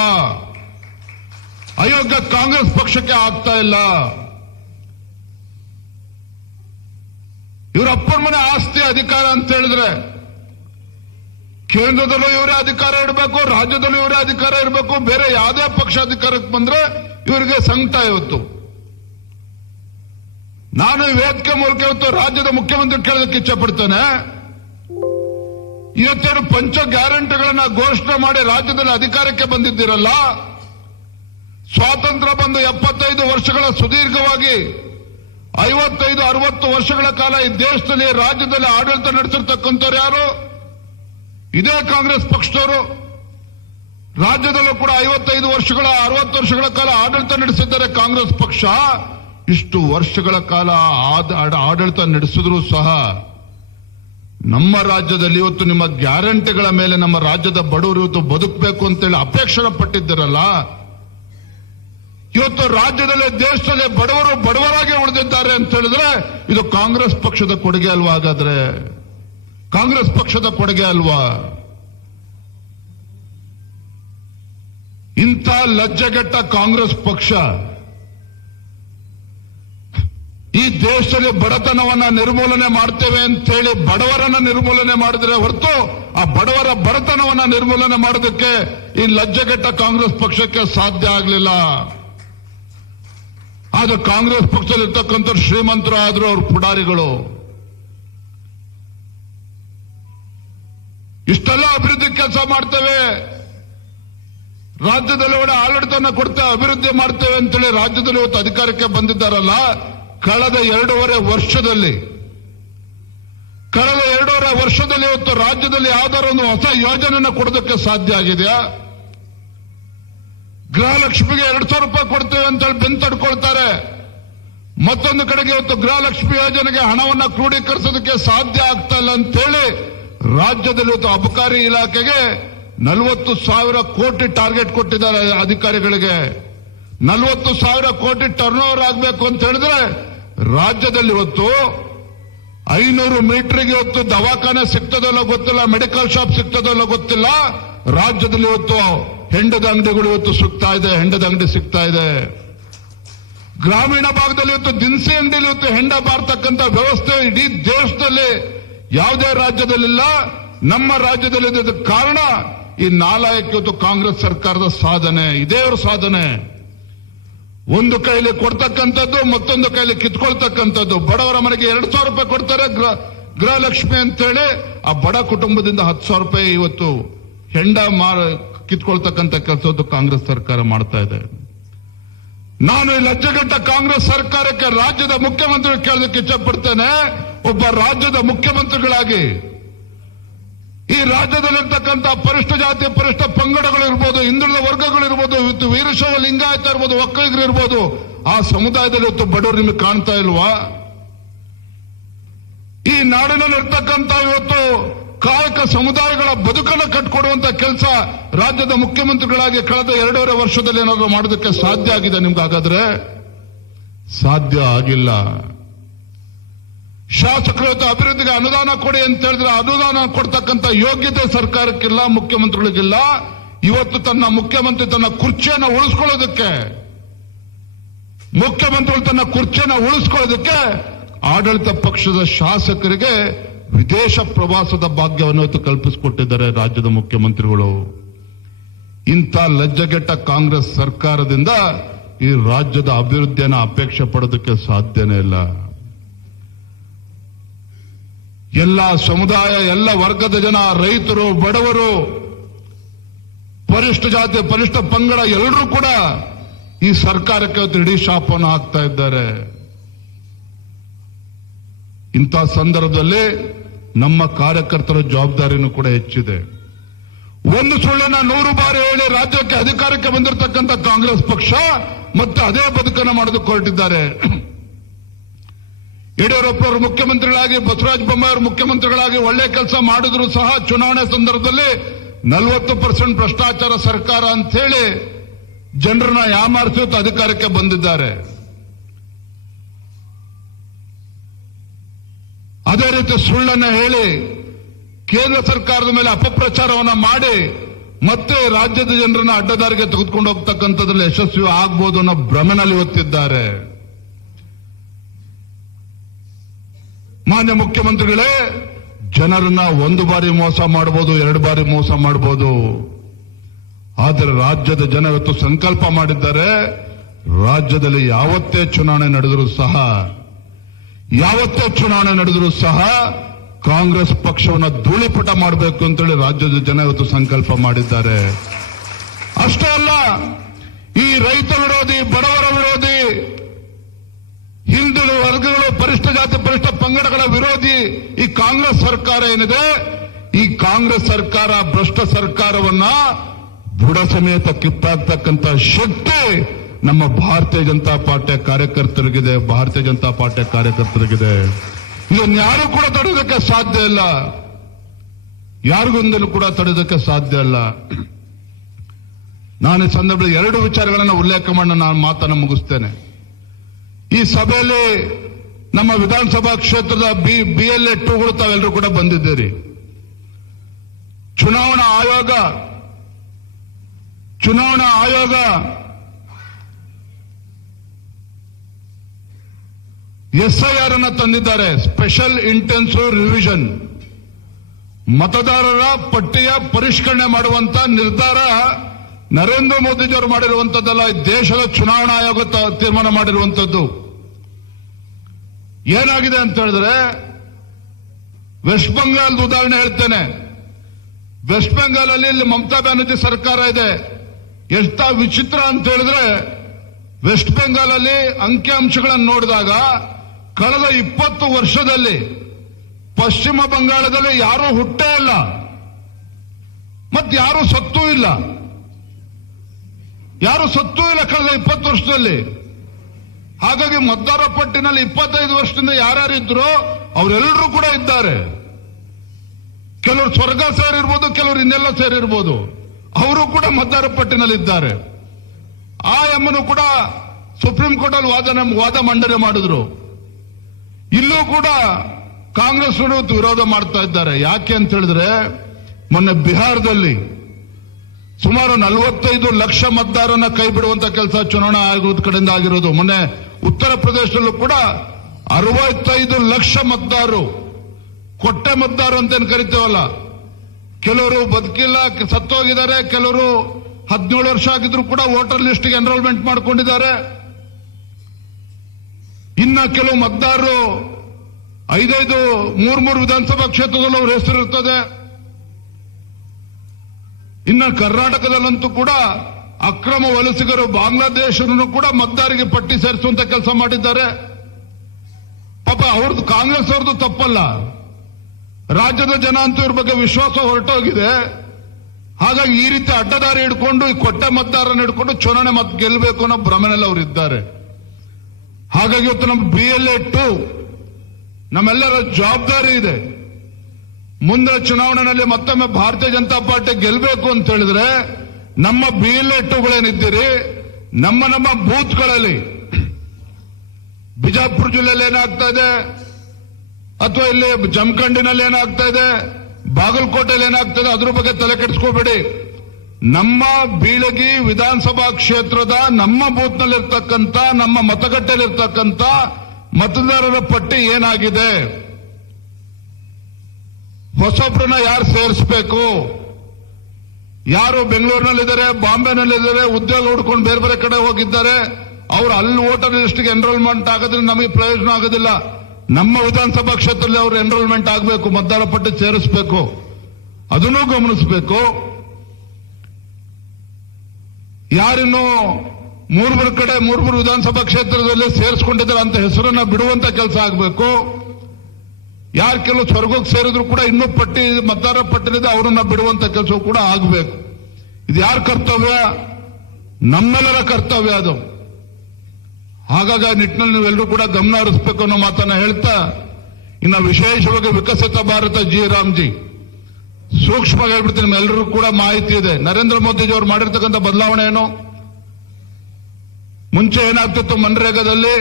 ಅಯೋಗ್ಯ ಕಾಂಗ್ರೆಸ್ ಪಕ್ಷಕ್ಕೆ ಆಗ್ತಾ ಇಲ್ಲ. ಇವರ ಅಪ್ಪನ ಮನೆ ಆಸ್ತಿ ಅಧಿಕಾರ ಅಂತ ಹೇಳಿದ್ರೆ, ಕೇಂದ್ರದಲ್ಲೂ ಇವರೇ ಅಧಿಕಾರ ಇರಬೇಕು, ರಾಜ್ಯದಲ್ಲೂ ಇವರೇ ಅಧಿಕಾರ ಇರಬೇಕು. ಬೇರೆ ಯಾವುದೇ ಪಕ್ಷ ಅಧಿಕಾರಕ್ಕೆ ಬಂದ್ರೆ ಇವರಿಗೆ ಸಂಕಟ. ಇವತ್ತು ನಾನು ವೇದಿಕೆ ಮೂಲಕ ಇವತ್ತು ರಾಜ್ಯದ ಮುಖ್ಯಮಂತ್ರಿ ಕೇಳೋದಕ್ಕೆ ಇಚ್ಛೆ ಪಡ್ತೇನೆ. ಇವತ್ತೇನು ಪಂಚ ಗ್ಯಾರಂಟಿಗಳನ್ನ ಘೋಷಣೆ ಮಾಡಿ ರಾಜ್ಯದಲ್ಲಿ ಅಧಿಕಾರಕ್ಕೆ ಬಂದಿದ್ದೀರಲ್ಲ, ಸ್ವಾತಂತ್ರ್ಯ ಬಂದು 75 ವರ್ಷಗಳ ಸುದೀರ್ಘವಾಗಿ 55-60 ವರ್ಷಗಳ ಕಾಲ ಈ ದೇಶದಲ್ಲಿ ರಾಜ್ಯದಲ್ಲಿ ಆಡಳಿತ ನಡೆಸಿರ್ತಕ್ಕಂಥವ್ರು ಯಾರು? ಇದೇ ಕಾಂಗ್ರೆಸ್ ಪಕ್ಷದವರು. ರಾಜ್ಯದಲ್ಲೂ ಕೂಡ 55 ವರ್ಷಗಳ 60 ವರ್ಷಗಳ ಕಾಲ ಆಡಳಿತ ನಡೆಸಿದ್ದಾರೆ ಕಾಂಗ್ರೆಸ್ ಪಕ್ಷ. ಇಷ್ಟು ವರ್ಷಗಳ ಕಾಲ ಆಡಳಿತ ನಡೆಸಿದ್ರು ಸಹ ನಮ್ಮ ರಾಜ್ಯದಲ್ಲಿ ಇವತ್ತು ನಿಮ್ಮ ಗ್ಯಾರಂಟಿಗಳ ಮೇಲೆ ನಮ್ಮ ರಾಜ್ಯದ ಬಡವರು ಇವತ್ತು ಬದುಕಬೇಕು ಅಂತೇಳಿ ಅಪೇಕ್ಷೆ ಪಟ್ಟಿದ್ದೀರಲ್ಲ, ಇವತ್ತು ರಾಜ್ಯದಲ್ಲಿ ದೇಶದಲ್ಲಿ ಬಡವರು ಬಡವರಾಗಿ ಉಳಿದಿದ್ದಾರೆ ಅಂತ ಹೇಳಿದ್ರೆ ಇದು ಕಾಂಗ್ರೆಸ್ ಪಕ್ಷದ ಕೊಡುಗೆ ಅಲ್ವಾ? ಹಾಗಾದ್ರೆ ಕಾಂಗ್ರೆಸ್ ಪಕ್ಷದ ಕೊಡುಗೆ ಅಲ್ವಾ? ಇಂಥ ಲಜ್ಜೆಗೆಟ್ಟ ಕಾಂಗ್ರೆಸ್ ಪಕ್ಷ ಈ ದೇಶದಲ್ಲಿ ಬಡತನವನ್ನ ನಿರ್ಮೂಲನೆ ಮಾಡ್ತೇವೆ ಅಂತ ಹೇಳಿ ಬಡವರನ್ನ ನಿರ್ಮೂಲನೆ ಮಾಡಿದ್ರೆ ಹೊರತು ಆ ಬಡವರ ಬಡತನವನ್ನ ನಿರ್ಮೂಲನೆ ಮಾಡೋದಕ್ಕೆ ಈ ಲಜ್ಜೆಗೆಟ್ಟ ಕಾಂಗ್ರೆಸ್ ಪಕ್ಷಕ್ಕೆ ಸಾಧ್ಯ ಆಗಲಿಲ್ಲ. ಆದ್ರೆ ಕಾಂಗ್ರೆಸ್ ಪಕ್ಷದಲ್ಲಿ ಇರ್ತಕ್ಕಂಥ ಶ್ರೀಮಂತರು ಆದ್ರೂ ಅವ್ರ ಪುಡಾರಿಗಳು ಇಷ್ಟೆಲ್ಲ ಅಭಿವೃದ್ಧಿ ಕೆಲಸ ಮಾಡ್ತೇವೆ, ರಾಜ್ಯದಲ್ಲಿ ಒಳ್ಳೆ ಆಡಳಿತವನ್ನು ಕೊಡ್ತೇವೆ, ಅಭಿವೃದ್ಧಿ ಮಾಡ್ತೇವೆ ಅಂತೇಳಿ ರಾಜ್ಯದಲ್ಲಿ ಇವತ್ತು ಅಧಿಕಾರಕ್ಕೆ ಬಂದಿದ್ದಾರಲ್ಲ, ಕಳೆದ 2.5 ವರ್ಷದಲ್ಲಿ ಇವತ್ತು ರಾಜ್ಯದಲ್ಲಿ ಯಾವ್ದಾದ್ರು ಒಂದು ಹೊಸ ಯೋಜನೆಯನ್ನು ಕೊಡೋದಕ್ಕೆ ಸಾಧ್ಯ ಆಗಿದೆಯಾ? ಗೃಹಲಕ್ಷ್ಮಿಗೆ 2,000 ರೂಪಾಯಿ ಕೊಡ್ತೇವೆ ಅಂತೇಳಿ ಬೆನ್ನು ತಡ್ಕೊಳ್ತಾರೆ. ಮತ್ತೊಂದು ಕಡೆಗೆ ಇವತ್ತು ಗೃಹಲಕ್ಷ್ಮಿ ಯೋಜನೆಗೆ ಹಣವನ್ನ ಕ್ರೋಢೀಕರಿಸೋದಕ್ಕೆ ಸಾಧ್ಯ ಆಗ್ತಾ ಇಲ್ಲ ಅಂತೇಳಿ ರಾಜ್ಯದಲ್ಲಿ ಇವತ್ತು ಅಬಕಾರಿ ಇಲಾಖೆಗೆ 40,000 ಕೋಟಿ ಟಾರ್ಗೆಟ್ ಕೊಟ್ಟಿದ್ದಾರೆ ಅಧಿಕಾರಿಗಳಿಗೆ. 40,000 ಕೋಟಿ ಟರ್ನ್ ಓವರ್ ಆಗಬೇಕು ಅಂತ ಹೇಳಿದ್ರೆ ರಾಜ್ಯದಲ್ಲಿ ಇವತ್ತು 500 ಮೀಟರ್ಗೆ ಇವತ್ತು ದವಾಖಾನೆ ಸಿಗ್ತದಲ್ಲ ಗೊತ್ತಿಲ್ಲ, ಮೆಡಿಕಲ್ ಶಾಪ್ ಸಿಗ್ತದಲ್ಲ ಗೊತ್ತಿಲ್ಲ. ರಾಜ್ಯದಲ್ಲಿ ಇವತ್ತು ಹೆಂಡದ ಅಂಗಡಿಗಳು ಇವತ್ತು ಸಿಗ್ತಾ ಇದೆ, ಹೆಂಡದ ಅಂಗಡಿ ಸಿಗ್ತಾ ಇದೆ. ಗ್ರಾಮೀಣ ಭಾಗದಲ್ಲಿ ಇವತ್ತು ದಿನಸಿ ಅಂಗಡಿಯಲ್ಲಿ ಇವತ್ತು ಹೆಂಡ ಬಾರ್ತಕ್ಕಂಥ ವ್ಯವಸ್ಥೆ ಇಡೀ ದೇಶದಲ್ಲಿ ಯಾವುದೇ ರಾಜ್ಯದಲ್ಲಿಲ್ಲ. ನಮ್ಮ ರಾಜ್ಯದಲ್ಲಿ ಇದಕ್ಕೆ ಕಾರಣ ಈ ನಾಲಾಯಕ ಇವತ್ತು ಕಾಂಗ್ರೆಸ್ ಸರ್ಕಾರದ ಸಾಧನೆ, ಇದೇ ಅವರ ಸಾಧನೆ. ಒಂದು ಕೈಲಿ ಕೊಡ್ತಕ್ಕಂಥದ್ದು, ಮತ್ತೊಂದು ಕೈಲಿ ಕಿತ್ಕೊಳ್ತಕ್ಕಂಥದ್ದು. ಬಡವರ ಮನೆಗೆ 2,000 ರೂಪಾಯಿ ಕೊಡ್ತಾರೆ ಗೃಹಲಕ್ಷ್ಮಿ ಅಂತೇಳಿ, ಆ ಬಡ ಕುಟುಂಬದಿಂದ 10,000 ರೂಪಾಯಿ ಇವತ್ತು ಹೆಂಡ ಕಿತ್ಕೊಳ್ತಕ್ಕಂಥ ಕೆಲಸದ್ದು ಕಾಂಗ್ರೆಸ್ ಸರ್ಕಾರ ಮಾಡ್ತಾ ಇದೆ. ನಾನು ಈ ಲಜ್ಜೆಗೆಟ್ಟ ಕಾಂಗ್ರೆಸ್ ಸರ್ಕಾರಕ್ಕೆ ರಾಜ್ಯದ ಮುಖ್ಯಮಂತ್ರಿ ಕೇಳೋದಕ್ಕೆ ಇಚ್ಛಪಡ್ತೇನೆ. ಒಬ್ಬ ರಾಜ್ಯದ ಮುಖ್ಯಮಂತ್ರಿಗಳಾಗಿ ಈ ರಾಜ್ಯದಲ್ಲಿರ್ತಕ್ಕಂಥ ಪರಿಷ್ಠ ಜಾತಿ ಪರಿಷ್ಠ ಪಂಗಡಗಳಿರ್ಬೋದು, ಹಿಂದುಳಿದ ವರ್ಗಗಳಿರ್ಬೋದು, ಇವತ್ತು ವೀರಶೈವ ಲಿಂಗಾಯತ ಇರ್ಬೋದು, ಒಕ್ಕಲಿಗರು ಇರ್ಬೋದು, ಆ ಸಮುದಾಯದಲ್ಲಿ ಇವತ್ತು ಬಡವರು ನಿಮಗೆ ಕಾಣ್ತಾ ಇಲ್ವಾ? ಈ ನಾಡಿನಲ್ಲಿರ್ತಕ್ಕಂಥ ಇವತ್ತು ಕಾಯಕ ಸಮುದಾಯಗಳ ಬದುಕನ್ನು ಕಟ್ಕೊಡುವಂತ ಕೆಲಸ ರಾಜ್ಯದ ಮುಖ್ಯಮಂತ್ರಿಗಳಾಗಿ ಕಳೆದ 2.5 ವರ್ಷದಲ್ಲಿ ಏನಾದರೂ ಮಾಡೋದಕ್ಕೆ ಸಾಧ್ಯ ಆಗಿದೆ ನಿಮ್ಗೆ? ಹಾಗಾದ್ರೆ ಸಾಧ್ಯ ಆಗಿಲ್ಲ. ಶಾಸಕರು ಅಭಿವೃದ್ಧಿಗೆ ಅನುದಾನ ಕೊಡಿ ಅಂತ ಹೇಳಿದ್ರೆ ಅನುದಾನ ಕೊಡ್ತಕ್ಕಂಥ ಯೋಗ್ಯತೆ ಸರ್ಕಾರಕ್ಕಿಲ್ಲ, ಮುಖ್ಯಮಂತ್ರಿಗಳಿಗಿಲ್ಲ. ಇವತ್ತು ಮುಖ್ಯಮಂತ್ರಿ ತನ್ನ ಕುರ್ಚಿಯನ್ನು ಉಳಿಸ್ಕೊಳ್ಳೋದಕ್ಕೆ, ಮುಖ್ಯಮಂತ್ರಿಗಳು ತನ್ನ ಕುರ್ಚಿಯನ್ನು ಉಳಿಸ್ಕೊಳ್ಳೋದಕ್ಕೆ ಆಡಳಿತ ಪಕ್ಷದ ಶಾಸಕರಿಗೆ ವಿದೇಶ ಪ್ರವಾಸದ ಭಾಗ್ಯವನ್ನು ಇವತ್ತು ಕಲ್ಪಿಸಿಕೊಟ್ಟಿದ್ದಾರೆ ರಾಜ್ಯದ ಮುಖ್ಯಮಂತ್ರಿಗಳು. ಇಂಥ ಲಜ್ಜೆಗೆಟ್ಟ ಕಾಂಗ್ರೆಸ್ ಸರ್ಕಾರದಿಂದ ಈ ರಾಜ್ಯದ ಅಭಿವೃದ್ಧಿಯನ್ನು ಅಪೇಕ್ಷೆ ಪಡೋದಕ್ಕೆ ಸಾಧ್ಯನೇ ಇಲ್ಲ. ಎಲ್ಲ ಸಮುದಾಯ, ಎಲ್ಲ ವರ್ಗದ ಜನ, ರೈತರು, ಬಡವರು, ಪರಿಷ್ಠ ಜಾತಿ ಪರಿಷ್ಠ ಪಂಗಡ ಎಲ್ಲರೂ ಕೂಡ ಈ ಸರ್ಕಾರಕ್ಕೆ ಇವತ್ತು ಇಡೀ ಶಾಪವನ್ನು ಹಾಕ್ತಾ ಇದ್ದಾರೆ. ಇಂಥ ಸಂದರ್ಭದಲ್ಲಿ ನಮ್ಮ ಕಾರ್ಯಕರ್ತರ ಜವಾಬ್ದಾರಿನೂ ಕೂಡ ಹೆಚ್ಚಿದೆ. ಒಂದು ಸುಳ್ಳನ್ನ 100 ಬಾರಿ ಹೇಳಿ ರಾಜ್ಯಕ್ಕೆ ಅಧಿಕಾರಕ್ಕೆ ಬಂದಿರತಕ್ಕಂಥ ಕಾಂಗ್ರೆಸ್ ಪಕ್ಷ ಮತ್ತೆ ಅದೇ ಬದುಕನ್ನು ಮಾಡೋದಕ್ಕೆ ಹೊರಟಿದ್ದಾರೆ. ಯಡಿಯೂರಪ್ಪನವರು ಮುಖ್ಯಮಂತ್ರಿಗಳಾಗಿ, ಬಸವರಾಜ ಬೊಮ್ಮಾಯಿ ಮುಖ್ಯಮಂತ್ರಿಗಳಾಗಿ ಒಳ್ಳೆ ಕೆಲಸ ಮಾಡಿದ್ರು ಸಹ ಚುನಾವಣೆ ಸಂದರ್ಭದಲ್ಲಿ 40% ಭ್ರಷ್ಟಾಚಾರ ಸರ್ಕಾರ ಅಂತ ಹೇಳಿ ಜನರನ್ನ ಯಾಮಾರಿಸಿ ಅಧಿಕಾರಕ್ಕೆ ಬಂದಿದ್ದಾರೆ. ಅದೇ ರೀತಿ ಸುಳ್ಳನ್ನ ಹೇಳಿ ಕೇಂದ್ರ ಸರ್ಕಾರದ ಮೇಲೆ ಅಪಪ್ರಚಾರವನ್ನ ಮಾಡಿ ಮತ್ತೆ ರಾಜ್ಯದ ಜನರನ್ನ ಅಡ್ಡದಾರಿಗೆ ತೆಗೆದುಕೊಂಡು ಹೋಗ್ತಕ್ಕಂಥದ್ರಲ್ಲಿ ಯಶಸ್ವಿ ಆಗ್ಬೋದು ಅನ್ನೋ ಭ್ರಮೆನಲ್ಲಿ ಇವತ್ತಿದ್ದಾರೆ. ಮಾನ್ಯ ಮುಖ್ಯಮಂತ್ರಿಗಳೇ, ಜನರನ್ನ 1 ಬಾರಿ ಮೋಸ ಮಾಡಬಹುದು, 2 ಬಾರಿ ಮೋಸ ಮಾಡಬಹುದು. ಆದರೆ ರಾಜ್ಯದ ಜನ ಇವತ್ತು ಸಂಕಲ್ಪ ಮಾಡಿದ್ದಾರೆ, ರಾಜ್ಯದಲ್ಲಿ ಯಾವತ್ತೇ ಚುನಾವಣೆ ನಡೆದರೂ ಸಹ ಕಾಂಗ್ರೆಸ್ ಪಕ್ಷವನ್ನು ಧೂಳಿಪಟ ಮಾಡಬೇಕು ಅಂತೇಳಿ ರಾಜ್ಯದ ಜನ ಇವತ್ತು ಸಂಕಲ್ಪ ಮಾಡಿದ್ದಾರೆ. ಅಷ್ಟೇ ಅಲ್ಲ, ಈ ರೈತ ವಿರೋಧಿ, ಬಡವರ ವಿರೋಧಿ, ಹಿಂದುಳಿದ ವರ್ಗಗಳು, ಪರಿಷ್ಠ ಜಾತಿ ಪರಿಷ್ಠ ಪಂಗಡಗಳ ವಿರೋಧಿ ಈ ಕಾಂಗ್ರೆಸ್ ಸರ್ಕಾರ ಏನಿದೆ, ಈ ಕಾಂಗ್ರೆಸ್ ಸರ್ಕಾರ ಭ್ರಷ್ಟ ಸರ್ಕಾರವನ್ನ ಬುಡ ಸಮೇತ ಕಿತ್ತಾಕ್ತಕ್ಕಂಥ ಶಕ್ತಿ ನಮ್ಮ ಭಾರತೀಯ ಜನತಾ ಪಾರ್ಟಿಯ ಕಾರ್ಯಕರ್ತರಿಗಿದೆ. ಇದನ್ನು ಯಾರು ಕೂಡ ತಡೆಯೋದಕ್ಕೆ ಸಾಧ್ಯ ಇಲ್ಲ, ಯಾರಿಗೊಂದಲೂ ಕೂಡ ತಡೆಯೋದಕ್ಕೆ ಸಾಧ್ಯ ಇಲ್ಲ. ನಾನು ಈ ಸಂದರ್ಭದಲ್ಲಿ 2 ವಿಚಾರಗಳನ್ನು ಉಲ್ಲೇಖ ಮಾಡಿ ನಾನು ಮಾತನ್ನು ಮುಗಿಸ್ತೇನೆ. ಈ ಸಭೆಯಲ್ಲಿ ನಮ್ಮ ವಿಧಾನಸಭಾ ಕ್ಷೇತ್ರದ BLA 2ಗಳು ತಾವೆಲ್ಲರೂ ಕೂಡ ಬಂದಿದ್ದೀರಿ. ಚುನಾವಣಾ ಆಯೋಗ SIR ಅನ್ನು ತಂದಿದ್ದಾರೆ, ಸ್ಪೆಷಲ್ ಇಂಟೆನ್ಸಿವ್ ರಿವಿಷನ್. ಮತದಾರರ ಪಟ್ಟಿಯ ಪರಿಷ್ಕರಣೆ ಮಾಡುವಂತ ನಿರ್ಧಾರ ನರೇಂದ್ರ ಮೋದಿಜಿಯವರು ಮಾಡಿರುವಂತದ್ದಲ್ಲ, ದೇಶದ ಚುನಾವಣಾ ಆಯೋಗ ತೀರ್ಮಾನ ಮಾಡಿರುವಂತದ್ದು. ಏನಾಗಿದೆ ಅಂತ ಹೇಳಿದ್ರೆ, ವೆಸ್ಟ್ ಬೆಂಗಾಲ್ ಉದಾಹರಣೆ ಹೇಳ್ತೇನೆ. ವೆಸ್ಟ್ ಬೆಂಗಾಲಲ್ಲಿ ಇಲ್ಲಿ ಮಮತಾ ಬ್ಯಾನರ್ಜಿ ಸರ್ಕಾರ ಇದೆ. ಎಷ್ಟ ವಿಚಿತ್ರ ಅಂತ ಹೇಳಿದ್ರೆ, ವೆಸ್ಟ್ ಬೆಂಗಾಲಲ್ಲಿ ಅಂಕಿಅಂಶಗಳನ್ನು ನೋಡಿದಾಗ ಕಳೆದ 20 ವರ್ಷದಲ್ಲಿ ಪಶ್ಚಿಮ ಬಂಗಾಳದಲ್ಲಿ ಯಾರೂ ಹುಟ್ಟೇ ಇಲ್ಲ, ಮತ್ತೆ ಯಾರೂ ಸತ್ತೂ ಇಲ್ಲ ಕಳೆದ 20 ವರ್ಷದಲ್ಲಿ. ಹಾಗಾಗಿ ಮತದಾರ ಪಟ್ಟಿನಲ್ಲಿ 25 ವರ್ಷದಿಂದ ಯಾರ್ಯಾರಿದ್ರು ಅವರೆಲ್ಲರೂ ಕೂಡ ಇದ್ದಾರೆ. ಕೆಲವರು ಸ್ವರ್ಗ ಸೇರಿರ್ಬೋದು, ಕೆಲವರು ಇನ್ನೆಲ್ಲ ಸೇರಿರ್ಬೋದು, ಅವರು ಕೂಡ ಮತದಾರ ಪಟ್ಟಿನಲ್ಲಿದ್ದಾರೆ. ಆ ಎಮ್ಮನು ಕೂಡ ಸುಪ್ರೀಂ ಕೋರ್ಟ್ ಅಲ್ಲಿ ವಾದ ಮಂಡನೆ ಮಾಡಿದ್ರು. ಇಲ್ಲೂ ಕೂಡ ಕಾಂಗ್ರೆಸ್ ವಿರೋಧ ಮಾಡ್ತಾ ಇದ್ದಾರೆ. ಯಾಕೆ ಅಂತ ಹೇಳಿದ್ರೆ, ಮೊನ್ನೆ ಬಿಹಾರದಲ್ಲಿ ಸುಮಾರು 45 ಲಕ್ಷ ಮತದಾರರನ್ನ ಕೈ ಬಿಡುವಂತ ಕೆಲಸ ಚುನಾವಣಾ ಆಯೋಗದ ಕಡೆಯಿಂದ ಆಗಿರೋದು. ಮೊನ್ನೆ ಉತ್ತರ ಪ್ರದೇಶದಲ್ಲೂ ಕೂಡ 65 ಲಕ್ಷ ಮತದಾರರು, ಕೊಟ್ಟೆ ಮತದಾರರು ಅಂತ ಏನ್ ಕರಿತೇವಲ್ಲ, ಕೆಲವರು ಬದುಕಿಲ್ಲ, ಸತ್ತೋಗಿದ್ದಾರೆ, ಕೆಲವರು 17 ವರ್ಷ ಆಗಿದ್ರು ಕೂಡ ವೋಟರ್ ಲಿಸ್ಟ್ಗೆ ಎನ್ರೋಲ್ಮೆಂಟ್ ಮಾಡ್ಕೊಂಡಿದ್ದಾರೆ. ಇನ್ನ ಕೆಲವು ಮತದಾರರು 3 ವಿಧಾನಸಭಾ ಕ್ಷೇತ್ರದಲ್ಲಿ ಅವ್ರ ಹೆಸರು ಇರ್ತದೆ. ಇನ್ನು ಕರ್ನಾಟಕದಲ್ಲಂತೂ ಕೂಡ ಅಕ್ರಮ ವಲಸಿಗರು ಬಾಂಗ್ಲಾದೇಶವನ್ನು ಕೂಡ ಮತದಾರರಿಗೆ ಪಟ್ಟಿ ಸೇರಿಸುವಂತ ಕೆಲಸ ಮಾಡಿದ್ದಾರೆ. ಪಾಪ ಅವ್ರದ್ದು, ಕಾಂಗ್ರೆಸ್ ಅವ್ರದ್ದು ತಪ್ಪಲ್ಲ, ರಾಜ್ಯದ ಜನ ಅಂತೂ ಇವ್ರ ಬಗ್ಗೆ ವಿಶ್ವಾಸ ಹೊರಟೋಗಿದೆ. ಹಾಗಾಗಿ ಈ ರೀತಿ ಅಡ್ಡದಾರಿ ಹಿಡ್ಕೊಂಡು, ಈ ಕೊಟ್ಟ ಮತದಾರರನ್ನು ಹಿಡ್ಕೊಂಡು ಚುನಾವಣೆ ಗೆಲ್ಲಬೇಕು ಅನ್ನೋ ಭ್ರಮೆನಲ್ಲಿ ಅವರು ಇದ್ದಾರೆ. ಹಾಗಾಗಿ ಇವತ್ತು ನಮ್ಮ BLA 2 ನಮ್ಮೆಲ್ಲರ ಜವಾಬ್ದಾರಿ ಇದೆ. ಮುಂದಿನ ಚುನಾವಣೆಯಲ್ಲಿ ಮತ್ತೊಮ್ಮೆ ಭಾರತೀಯ ಜನತಾ ಪಾರ್ಟಿ ಗೆಲ್ಲಬೇಕು ಅಂತ ಹೇಳಿದ್ರೆ, ನಮ್ಮ BLA 2ಗಳೇನಿದ್ದೀರಿ, ನಮ್ಮ ಬೂತ್ಗಳಲ್ಲಿ ಬಿಜಾಪುರ ಜಿಲ್ಲೆಯಲ್ಲಿ ಏನಾಗ್ತಾ ಇದೆ, ಅಥವಾ ಇಲ್ಲಿ ಜಮಖಂಡಿನಲ್ಲಿ ಏನಾಗ್ತಾ ಇದೆ, ಬಾಗಲಕೋಟೆಯಲ್ಲಿ ಏನಾಗ್ತದೆ, ಅದ್ರ ಬಗ್ಗೆ ತಲೆ ಕೆಡಿಸ್ಕೋಬೇಡಿ. ನಮ್ಮ ಬೀಳಗಿ ವಿಧಾನಸಭಾ ಕ್ಷೇತ್ರದ ನಮ್ಮ ಬೂತ್ನಲ್ಲಿರ್ತಕ್ಕಂಥ, ನಮ್ಮ ಮತಗಟ್ಟೆಯಲ್ಲಿರ್ತಕ್ಕಂಥ ಮತದಾರರ ಪಟ್ಟಿ ಏನಾಗಿದೆ, ಹೊಸಬ್ರನ್ನ ಯಾರು ಸೇರಿಸಬೇಕು, ಯಾರು ಬೆಂಗಳೂರಿನಲ್ಲಿದ್ದಾರೆ, ಬಾಂಬೆನಲ್ಲಿದ್ದಾರೆ, ಉದ್ಯೋಗ ಹುಡ್ಕೊಂಡು ಬೇರೆ ಬೇರೆ ಕಡೆ ಹೋಗಿದ್ದಾರೆ, ಅವರು ಅಲ್ಲಿ ವೋಟರ್ ಲಿಸ್ಟ್ಗೆ ಎನ್ರೋಲ್ಮೆಂಟ್ ಆಗೋದ್ರಿಂದ ನಮಗೆ ಪ್ರಯೋಜನ ಆಗೋದಿಲ್ಲ. ನಮ್ಮ ವಿಧಾನಸಭಾ ಕ್ಷೇತ್ರದಲ್ಲಿ ಅವರು ಎನ್ರೋಲ್ಮೆಂಟ್ ಆಗಬೇಕು, ಮತದಾರ ಪಟ್ಟಿ ಸೇರಿಸಬೇಕು, ಅದನ್ನೂ ಗಮನಿಸಬೇಕು. ಯಾರಿನ್ನು ಮೂರು ಕಡೆ 3 ವಿಧಾನಸಭಾ ಕ್ಷೇತ್ರದಲ್ಲಿ ಸೇರಿಸಿಕೊಂಡಿದ್ದಾರೆ ಅಂತ ಹೆಸರನ್ನ ಬಿಡುವಂತ ಕೆಲಸ ಆಗಬೇಕು. ಯಾರು ಕೆಲವು ಸ್ವರ್ಗಕ್ಕೆ ಸೇರಿದ್ರು ಕೂಡ ಇನ್ನೂ ಪಟ್ಟಿ, ಮತದಾರ ಪಟ್ಟಿನಿಂದ ಅವರನ್ನ ಬಿಡುವಂತ ಕೆಲಸ ಕೂಡ ಆಗಬೇಕು. ಇದು ಯಾರ ಕರ್ತವ್ಯ? ನಮ್ಮೆಲ್ಲರ ಕರ್ತವ್ಯ ಅದು. ಹಾಗಾಗಿ ಆ ನಿಟ್ಟಿನಲ್ಲಿ ನೀವೆಲ್ಲರೂ ಕೂಡ ಗಮನ ಹರಿಸಬೇಕು ಅನ್ನೋ ಮಾತನ್ನ ಹೇಳ್ತಾ, ಇನ್ನು ವಿಶೇಷವಾಗಿ ವಿಕಸಿತ ಭಾರತ ರಾಮ್ಜಿ ಸೂಕ್ಷ್ಮವಾಗಿ ಹೇಳ್ಬಿಡ್ತೀನಿ, ನಿಮ್ಮೆಲ್ಲರೂ ಕೂಡ ಮಾಹಿತಿ ಇದೆ. ನರೇಂದ್ರ ಮೋದಿಜಿಯವರು ಮಾಡಿರ್ತಕ್ಕಂಥ ಬದಲಾವಣೆ ಏನು? ಮುಂಚೆ ಏನಾಗ್ತಿತ್ತು, ಮನ್ರೇಗಾದಲ್ಲಿ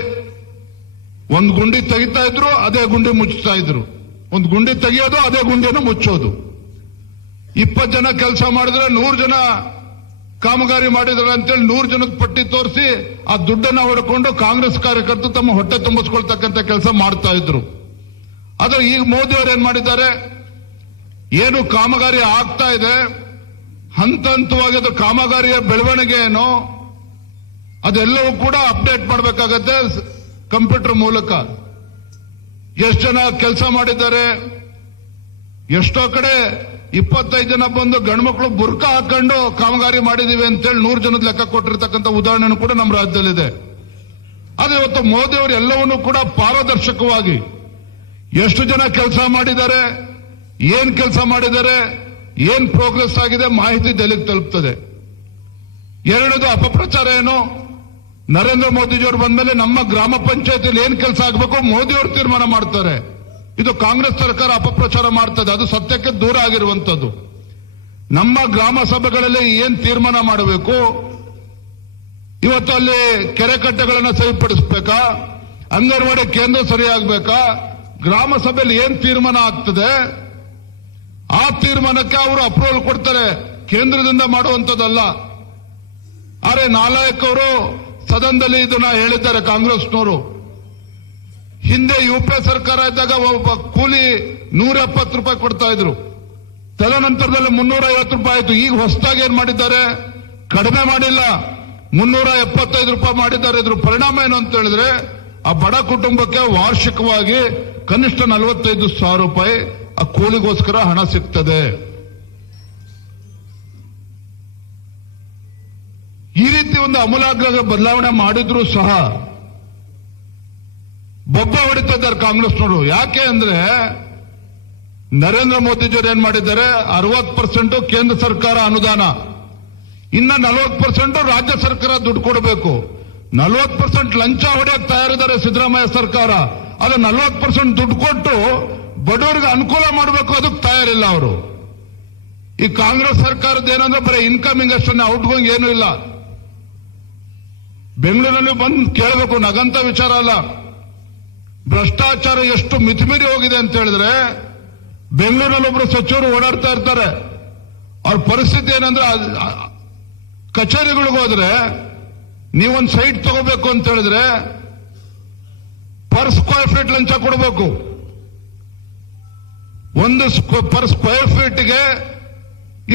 ಒಂದು ಗುಂಡಿ ತೆಗಿತಾ ಇದ್ರು, ಅದೇ ಗುಂಡಿ ಮುಚ್ಚುತ್ತಾ ಇದ್ರು. ಒಂದು ಗುಂಡಿ ತೆಗಿಯೋದು, ಅದೇ ಗುಂಡಿಯನ್ನು ಮುಚ್ಚೋದು. 20 ಜನ ಕೆಲಸ ಮಾಡಿದ್ರೆ 100 ಜನ ಕಾಮಗಾರಿ ಮಾಡಿದ್ರೆ ಅಂತೇಳಿ 100 ಜನದ ಪಟ್ಟಿ ತೋರಿಸಿ ಆ ದುಡ್ಡನ್ನ ಹೊಡ್ಕೊಂಡು ಕಾಂಗ್ರೆಸ್ ಕಾರ್ಯಕರ್ತರು ತಮ್ಮ ಹೊಟ್ಟೆ ತುಂಬಿಸ್ಕೊಳ್ತಕ್ಕಂಥ ಕೆಲಸ ಮಾಡ್ತಾ ಇದ್ರು. ಆದ್ರೆ ಈಗ ಮೋದಿ ಅವರು ಏನ್ ಮಾಡಿದ್ದಾರೆ, ಏನು ಕಾಮಗಾರಿ ಆಗ್ತಾ ಇದೆ, ಹಂತ ಹಂತವಾಗಿ ಅದು ಕಾಮಗಾರಿಯ ಬೆಳವಣಿಗೆ ಏನು ಅದೆಲ್ಲವೂ ಕೂಡ ಅಪ್ಡೇಟ್ ಮಾಡಬೇಕಾಗತ್ತೆ ಕಂಪ್ಯೂಟರ್ ಮೂಲಕ. ಎಷ್ಟು ಜನ ಕೆಲಸ ಮಾಡಿದ್ದಾರೆ, ಎಷ್ಟೋ ಕಡೆ 25 ಜನ ಬಂದು ಗಂಡ್ಮಕ್ಳು ಬುರ್ಕ ಹಾಕೊಂಡು ಕಾಮಗಾರಿ ಮಾಡಿದೀವಿ ಅಂತೇಳಿ 100 ಜನದ ಲೆಕ್ಕ ಕೊಟ್ಟಿರ್ತಕ್ಕಂಥ ಉದಾಹರಣೆ ಕೂಡ ನಮ್ಮ ರಾಜ್ಯದಲ್ಲಿದೆ. ಆದ್ರೆ ಇವತ್ತು ಮೋದಿ ಅವರು ಎಲ್ಲವನ್ನೂ ಕೂಡ ಪಾರದರ್ಶಕವಾಗಿ ಎಷ್ಟು ಜನ ಕೆಲಸ ಮಾಡಿದ್ದಾರೆ, ಏನ್ ಕೆಲಸ ಮಾಡಿದ್ದಾರೆ, ಏನ್ ಪ್ರೋಗ್ರೆಸ್ ಆಗಿದೆ ಮಾಹಿತಿ ದೆಹಲಿಗೆ ತಲುಪ್ತದೆ. ಎರಡನೇದು ಅಪಪ್ರಚಾರ ಏನು? ನರೇಂದ್ರ ಮೋದಿಜಿಯವರು ಬಂದ್ಮೇಲೆ ನಮ್ಮ ಗ್ರಾಮ ಪಂಚಾಯತಿಯಲ್ಲಿ ಏನ್ ಕೆಲಸ ಆಗಬೇಕು ಮೋದಿಯವರು ತೀರ್ಮಾನ ಮಾಡ್ತಾರೆ. ಇದು ಕಾಂಗ್ರೆಸ್ ಸರ್ಕಾರ ಅಪಪ್ರಚಾರ ಮಾಡ್ತದೆ, ಅದು ಸತ್ಯಕ್ಕೆ ದೂರ ಆಗಿರುವಂತದ್ದು. ನಮ್ಮ ಗ್ರಾಮ ಸಭೆಗಳಲ್ಲಿ ಏನ್ ತೀರ್ಮಾನ ಮಾಡಬೇಕು, ಇವತ್ತು ಅಲ್ಲಿ ಕೆರೆ ಕಟ್ಟೆಗಳನ್ನು ಸರಿಪಡಿಸಬೇಕಾ, ಅಂಗನವಾಡಿ ಕೇಂದ್ರ ಸರಿಯಾಗಬೇಕಾ, ಗ್ರಾಮ ಸಭೆಯಲ್ಲಿ ಏನ್ ತೀರ್ಮಾನ ಆಗ್ತದೆ ಆ ತೀರ್ಮಾನಕ್ಕೆ ಅವರು ಅಪ್ರೂವಲ್ ಕೊಡ್ತಾರೆ, ಕೇಂದ್ರದಿಂದ ಮಾಡುವಂತದ್ದಲ್ಲ. ಆದ್ರೆ ನಾಲಾಯಕ್ ಅವರು ಸದನದಲ್ಲಿ ಇದನ್ನ ಹೇಳಿದ್ದಾರೆ ಕಾಂಗ್ರೆಸ್ನವರು. ಹಿಂದೆ UPA ಸರ್ಕಾರ ಇದ್ದಾಗ ಒಬ್ಬ ಕೂಲಿ 170 ರೂಪಾಯಿ ಕೊಡ್ತಾ ಇದ್ರು, ತದನಂತರದಲ್ಲಿ 350 ರೂಪಾಯಿ ಆಯ್ತು. ಈಗ ಹೊಸದಾಗಿ ಏನ್ ಮಾಡಿದ್ದಾರೆ, ಕಡಿಮೆ ಮಾಡಿಲ್ಲ, 375 ರೂಪಾಯಿ ಮಾಡಿದ್ದಾರೆ. ಇದ್ರ ಪರಿಣಾಮ ಏನು ಅಂತ ಹೇಳಿದ್ರೆ, ಆ ಬಡ ಕುಟುಂಬಕ್ಕೆ ವಾರ್ಷಿಕವಾಗಿ ಕನಿಷ್ಠ 45,000 ರೂಪಾಯಿ ಆ ಕೂಲಿಗೋಸ್ಕರ ಹಣ ಸಿಗ್ತದೆ. ಈ ರೀತಿ ಒಂದು ಅಮೂಲಾಗ್ರ ಬದಲಾವಣೆ ಮಾಡಿದ್ರು ಸಹ ಬೊಬ್ಬ ಹೊಡಿತಾ ಇದ್ದಾರೆ ಕಾಂಗ್ರೆಸ್ನವರು. ಯಾಕೆ ಅಂದ್ರೆ ನರೇಂದ್ರ ಮೋದಿಜಿಯವರು ಏನ್ ಮಾಡಿದ್ದಾರೆ, 60% ಕೇಂದ್ರ ಸರ್ಕಾರ ಅನುದಾನ, ಇನ್ನ 40% ರಾಜ್ಯ ಸರ್ಕಾರ ದುಡ್ಡು ಕೊಡಬೇಕು. 40% ಲಂಚ ಹೊಡೆಯಕ್ಕೆ ತಯಾರಿದ್ದಾರೆ ಸಿದ್ದರಾಮಯ್ಯ ಸರ್ಕಾರ. ಅದು 40% ದುಡ್ಡು ಕೊಟ್ಟು ಬಡವರಿಗೆ ಅನುಕೂಲ ಮಾಡಬೇಕು, ಅದಕ್ಕೆ ತಯಾರಿಲ್ಲ ಅವರು. ಈ ಕಾಂಗ್ರೆಸ್ ಸರ್ಕಾರದ ಏನಂದ್ರೆ ಬರೀ ಇನ್ಕಮಿಂಗ್ ಅಷ್ಟೇ, ಔಟ್ ಗೋಯಿಂಗ್ ಏನೂ ಇಲ್ಲ. ಬೆಂಗಳೂರಲ್ಲಿ ಬಂದು ಕೇಳಬೇಕು, ನಗಂತ ವಿಚಾರ ಅಲ್ಲ. ಭ್ರಷ್ಟಾಚಾರ ಎಷ್ಟು ಮಿತಿಮೀರಿ ಹೋಗಿದೆ ಅಂತ ಹೇಳಿದ್ರೆ, ಬೆಂಗಳೂರಲ್ಲಿ ಒಬ್ರು ಸಚಿವರು ಓಡಾಡ್ತಾ ಇರ್ತಾರೆ. ಅವ್ರ ಪರಿಸ್ಥಿತಿ ಏನಂದ್ರೆ, ಕಚೇರಿಗಳಿಗೆ ಹೋದ್ರೆ ನೀವೊಂದು ಸೈಟ್ ತಗೋಬೇಕು ಅಂತ ಹೇಳಿದ್ರೆ ಪರ್ ಸ್ಕ್ವೇರ್ ಫೀಟ್ ಲಂಚ ಕೊಡಬೇಕು. ಪರ್ ಸ್ಕ್ವೇರ್ ಫೀಟ್ಗೆ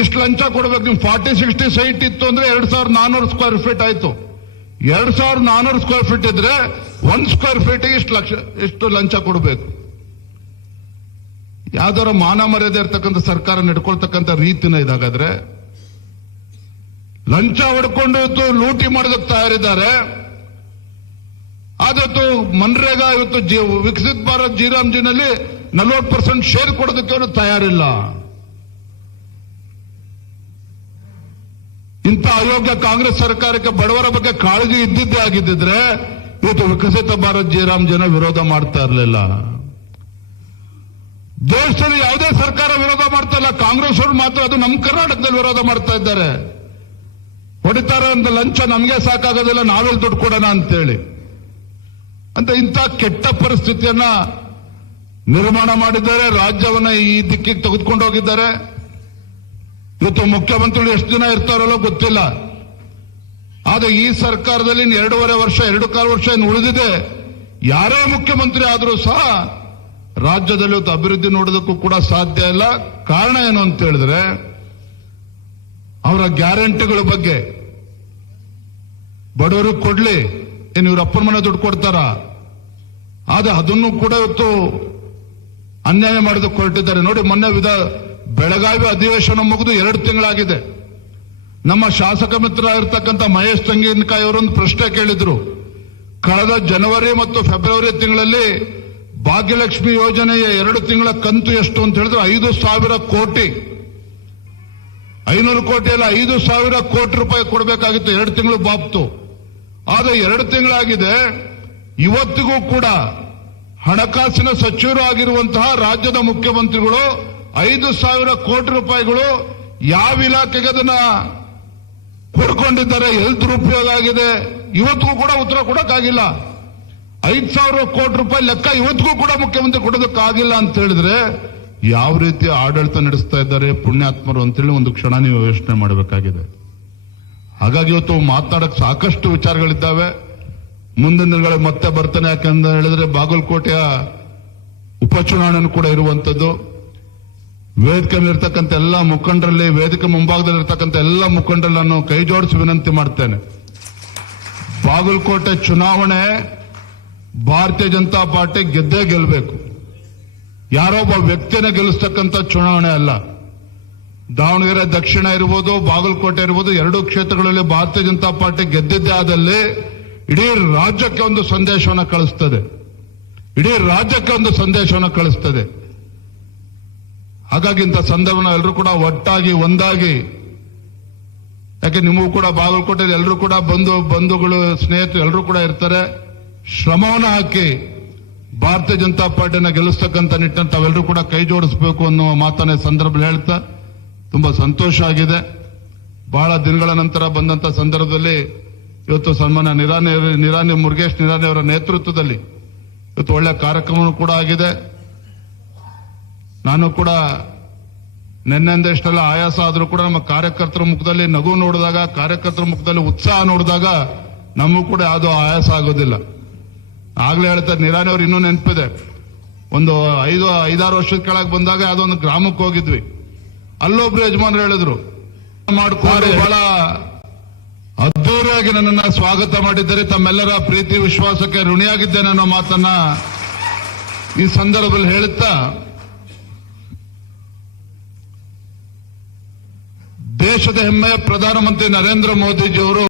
ಇಷ್ಟು ಲಂಚ ಕೊಡಬೇಕು. ನಿಮ್ 40-60 ಸೈಟ್ ಇತ್ತು ಅಂದ್ರೆ 2400 ಸ್ಕ್ವೇರ್ ಫೀಟ್ ಆಯ್ತು. 2400 ಸ್ಕ್ವೇರ್ ಫೀಟ್ ಇದ್ರೆ 1 ಸ್ಕ್ವೇರ್ ಫೀಟ್ಗೆ ಇಷ್ಟು ಲಂಚ ಕೊಡಬೇಕು. ಯಾವ್ದಾರ ಮಾನ ಮರ್ಯಾದೆ ಇರ್ತಕ್ಕಂಥ ಸರ್ಕಾರ ನಡ್ಕೊಳ್ತಕ್ಕಂಥ ರೀತಿನ ಇದಾಗಾದ್ರೆ, ಲಂಚ ಹೊಡ್ಕೊಂಡು ಲೂಟಿ ಮಾಡೋದಕ್ಕೆ ತಯಾರಿದ್ದಾರೆ. ಆದತ್ತು ಮನ್ರೇಗಾ ಇವತ್ತು ವಿಕಸಿತ್ ಭಾರತ್ ಜಿ-ರಾಮ್ಜಿನಲ್ಲಿ 40% ಶೇರ್ ಕೊಡೋದಕ್ಕೆ ಅವರು ತಯಾರಿಲ್ಲ. ಇಂಥ ಅಯೋಗ್ಯ ಕಾಂಗ್ರೆಸ್ ಸರ್ಕಾರಕ್ಕೆ ಬಡವರ ಬಗ್ಗೆ ಕಾಳಜಿ ಇದ್ದಿದ್ದೇ ಆಗಿದ್ದಿದ್ರೆ ಇವತ್ತು ವಿಕಸಿತ ಭಾರತ್ ಜಿ-ರಾಮ್ಜಿನ ವಿರೋಧ ಮಾಡ್ತಾ ಇರಲಿಲ್ಲ. ದೇಶದಲ್ಲಿ ಯಾವುದೇ ಸರ್ಕಾರ ವಿರೋಧ ಮಾಡ್ತಾ ಇಲ್ಲ, ಕಾಂಗ್ರೆಸ್ ಅವರು ಮಾತ್ರ ಅದು ನಮ್ಮ ಕರ್ನಾಟಕದಲ್ಲಿ ವಿರೋಧ ಮಾಡ್ತಾ ಇದ್ದಾರೆ. ಹೊಡಿತಾರೆ ಅಂತ ಲಂಚ ನಮಗೆ ಸಾಕಾಗೋದಿಲ್ಲ, ನಾವೆಲ್ಲಿ ದುಡ್ಡು ಕೊಡೋಣ ಅಂತೇಳಿ ಅಂತ ಇಂಥ ಕೆಟ್ಟ ಪರಿಸ್ಥಿತಿಯನ್ನ ನಿರ್ಮಾಣ ಮಾಡಿದ್ದಾರೆ. ರಾಜ್ಯವನ್ನ ಈ ದಿಕ್ಕಿಗೆ ತೆಗೆದುಕೊಂಡು ಹೋಗಿದ್ದಾರೆ. ಇವತ್ತು ಮುಖ್ಯಮಂತ್ರಿಗಳು ಎಷ್ಟು ದಿನ ಇರ್ತಾರಲ್ಲೋ ಗೊತ್ತಿಲ್ಲ. ಆದ್ರೆ ಈ ಸರ್ಕಾರದಲ್ಲಿ 2.5 ವರ್ಷ 2.25 ವರ್ಷ ಏನು ಉಳಿದಿದೆ. ಯಾರೇ ಮುಖ್ಯಮಂತ್ರಿ ಆದರೂ ಸಹ ರಾಜ್ಯದಲ್ಲಿ ಇವತ್ತು ಅಭಿವೃದ್ಧಿ ನೋಡೋದಕ್ಕೂ ಕೂಡ ಸಾಧ್ಯ ಇಲ್ಲ. ಕಾರಣ ಏನು ಅಂತ ಹೇಳಿದ್ರೆ, ಅವರ ಗ್ಯಾರಂಟಿಗಳ ಬಗ್ಗೆ ಬಡವರಿಗೆ ಕೊಡ್ಲಿ, ಏನು ಇವ್ರ ಅಪ್ಪನ ಮನೆ ದುಡ್ಡು ಕೊಡ್ತಾರ? ಆದ್ರೆ ಅದನ್ನು ಕೂಡ ಇವತ್ತು ಅನ್ಯಾಯ ಮಾಡೋದಕ್ಕೆ ಹೊರಟಿದ್ದಾರೆ. ನೋಡಿ, ಮೊನ್ನೆ ಬೆಳಗಾವಿ ಅಧಿವೇಶನ ಮುಗಿದು 2 ತಿಂಗಳಾಗಿದೆ. ನಮ್ಮ ಶಾಸಕ ಮಿತ್ರ ಇರ್ತಕ್ಕಂಥ ಮಹೇಶ್ ತೆಂಗಿನಕಾಯಿ ಅವರೊಂದು ಪ್ರಶ್ನೆ ಕೇಳಿದ್ರು. ಕಳೆದ ಜನವರಿ ಮತ್ತು ಫೆಬ್ರವರಿ ತಿಂಗಳಲ್ಲಿ ಭಾಗ್ಯಲಕ್ಷ್ಮಿ ಯೋಜನೆಯ 2 ತಿಂಗಳ ಕಂತು ಎಷ್ಟು ಅಂತ ಹೇಳಿದ್ರೆ 5,000 ಕೋಟಿ. 500 ಕೋಟಿ ಅಲ್ಲ, 5,000 ಕೋಟಿ ರೂಪಾಯಿ ಕೊಡಬೇಕಾಗಿತ್ತು 2 ತಿಂಗಳು ಬಾಪ್ತು. ಆದ್ರೆ 2 ತಿಂಗಳಾಗಿದೆ. ಇವತ್ತಿಗೂ ಕೂಡ ಹಣಕಾಸಿನ ಸಚಿವರು ಆಗಿರುವಂತಹ ರಾಜ್ಯದ ಮುಖ್ಯಮಂತ್ರಿಗಳು 5,000 ಕೋಟಿ ರೂಪಾಯಿಗಳು ಯಾವ ಇಲಾಖೆಗೆ ಅದನ್ನ ಕೊಡ್ಕೊಂಡಿದ್ದಾರೆ, ಎಲ್ಲಿ ದುರುಪಯೋಗ ಆಗಿದೆ, ಇವತ್ತಿಗೂ ಕೂಡ ಉತ್ತರ ಕೊಡಕ್ಕಾಗಿಲ್ಲ. 5,000 ಕೋಟಿ ರೂಪಾಯಿ ಲೆಕ್ಕ ಇವತ್ತಿಗೂ ಕೂಡ ಮುಖ್ಯಮಂತ್ರಿ ಕೊಡೋದಕ್ಕಾಗಿಲ್ಲ ಅಂತ ಹೇಳಿದ್ರೆ ಯಾವ ರೀತಿ ಆಡಳಿತ ನಡೆಸ್ತಾ ಇದ್ದಾರೆ ಪುಣ್ಯಾತ್ಮರು ಅಂತೇಳಿ ಒಂದು ಕ್ಷಣ ನೀವು ಯೋಚನೆ ಮಾಡಬೇಕಾಗಿದೆ. ಹಾಗಾಗಿ ಇವತ್ತು ಮಾತನಾಡಕ್ ಸಾಕಷ್ಟು ವಿಚಾರಗಳಿದ್ದಾವೆ. ಮುಂದಿನ ದಿನಗಳಲ್ಲಿ ಮತ್ತೆ ಬರ್ತಾನೆ. ಯಾಕಂತ ಹೇಳಿದ್ರೆ ಬಾಗಲಕೋಟೆಯ ಉಪಚುನಾವಣೆ ಕೂಡ ಇರುವಂತದ್ದು. ವೇದಿಕೆ ಇರ್ತಕ್ಕಂಥ ಎಲ್ಲ ಮುಖಂಡರಲ್ಲಿ, ವೇದಿಕೆ ಮುಂಭಾಗದಲ್ಲಿ ಇರ್ತಕ್ಕಂಥ ಎಲ್ಲ ಮುಖಂಡರಲ್ಲಿ ನಾನು ಕೈ ಜೋಡಿಸಿ ವಿನಂತಿ ಮಾಡ್ತೇನೆ. ಬಾಗಲಕೋಟೆ ಚುನಾವಣೆ ಭಾರತೀಯ ಜನತಾ ಪಾರ್ಟಿ ಗೆದ್ದೇ ಗೆಲ್ಲಬೇಕು. ಯಾರೊಬ್ಬ ವ್ಯಕ್ತಿನ ಗೆಲ್ಲಿಸ್ತಕ್ಕಂಥ ಚುನಾವಣೆ ಅಲ್ಲ. ದಾವಣಗೆರೆ ದಕ್ಷಿಣ ಇರ್ಬೋದು, ಬಾಗಲಕೋಟೆ ಇರ್ಬೋದು, 2 ಕ್ಷೇತ್ರಗಳಲ್ಲಿ ಭಾರತೀಯ ಜನತಾ ಪಾರ್ಟಿ ಗೆದ್ದಿದ್ದೇ ಆದಲ್ಲಿ ಇಡೀ ರಾಜ್ಯಕ್ಕೆ ಒಂದು ಸಂದೇಶವನ್ನು ಕಳಿಸ್ತದೆ. ಇಡೀ ರಾಜ್ಯಕ್ಕೆ ಒಂದು ಸಂದೇಶವನ್ನು ಕಳಿಸ್ತದೆ. ಹಾಗಾಗಿ ಇಂಥ ಸಂದರ್ಭನ ಎಲ್ಲರೂ ಕೂಡ ಒಟ್ಟಾಗಿ ಒಂದಾಗಿ, ಯಾಕೆ ನಿಮಗೂ ಕೂಡ ಬಾಗಲಕೋಟೆಯಲ್ಲಿ ಎಲ್ಲರೂ ಕೂಡ ಬಂಧುಗಳು ಸ್ನೇಹಿತರು ಎಲ್ಲರೂ ಕೂಡ ಇರ್ತಾರೆ. ಶ್ರಮವನ್ನು ಹಾಕಿ ಭಾರತೀಯ ಜನತಾ ಪಾರ್ಟಿನ ಗೆಲ್ಲಿಸ್ತಕ್ಕಂಥ ನಿಟ್ಟಿನಲ್ಲಿ ತಾವೆಲ್ಲರೂ ಕೂಡ ಕೈ ಜೋಡಿಸಬೇಕು ಅನ್ನುವ ಮಾತನ್ನ ಸಂದರ್ಭದಲ್ಲಿ ಹೇಳ್ತಾ ತುಂಬಾ ಸಂತೋಷ ಆಗಿದೆ. ಬಹಳ ದಿನಗಳ ನಂತರ ಬಂದಂತ ಸಂದರ್ಭದಲ್ಲಿ ಇವತ್ತು ಸನ್ಮಾನ್ಯ ನಿರಾನಿ ಮುರುಗೇಶ್ ನಿರಾನಿ ಅವರ ನೇತೃತ್ವದಲ್ಲಿ ಇವತ್ತು ಒಳ್ಳೆ ಕಾರ್ಯಕ್ರಮ ಕೂಡ ಆಗಿದೆ. ನಾನು ಕೂಡ ನಿನ್ನೆಂದ ಇಷ್ಟೆಲ್ಲ ಆಯಾಸ ಆದ್ರೂ ಕೂಡ ನಮ್ಮ ಕಾರ್ಯಕರ್ತರ ಮುಖದಲ್ಲಿ ನಗು ನೋಡಿದಾಗ, ಕಾರ್ಯಕರ್ತರ ಮುಖದಲ್ಲಿ ಉತ್ಸಾಹ ನೋಡಿದಾಗ ನಮಗೂ ಕೂಡ ಯಾವುದೋ ಆಯಾಸ ಆಗೋದಿಲ್ಲ. ಆಗ್ಲೇ ಹೇಳ್ತಾರೆ, ನಿರಾನಿ ಅವ್ರು ಇನ್ನೂ ನೆನಪಿದೆ, ಒಂದು 5-6 ವರ್ಷದ ಕೆಳಗೆ ಬಂದಾಗ ಯಾವುದೋ ಒಂದು ಗ್ರಾಮಕ್ಕೆ ಹೋಗಿದ್ವಿ. ಅಲ್ಲೊಬ್ರು ಯಜಮಾನರು ಹೇಳಿದ್ರು, ಮಾಡ್ಕೊಂಡು ಬಹಳ ಅದ್ದೂರಿಯಾಗಿ ನನ್ನನ್ನ ಸ್ವಾಗತ ಮಾಡಿದ್ದಾರೆ, ತಮ್ಮೆಲ್ಲರ ಪ್ರೀತಿ ವಿಶ್ವಾಸಕ್ಕೆ ಋಣಿಯಾಗಿದ್ದೇನೆ ಅನ್ನೋ ಮಾತನ್ನ ಈ ಸಂದರ್ಭದಲ್ಲಿ ಹೇಳುತ್ತಾ, ದೇಶದ ಹೆಮ್ಮೆಯ ಪ್ರಧಾನಮಂತ್ರಿ ನರೇಂದ್ರ ಮೋದಿಜಿಯವರು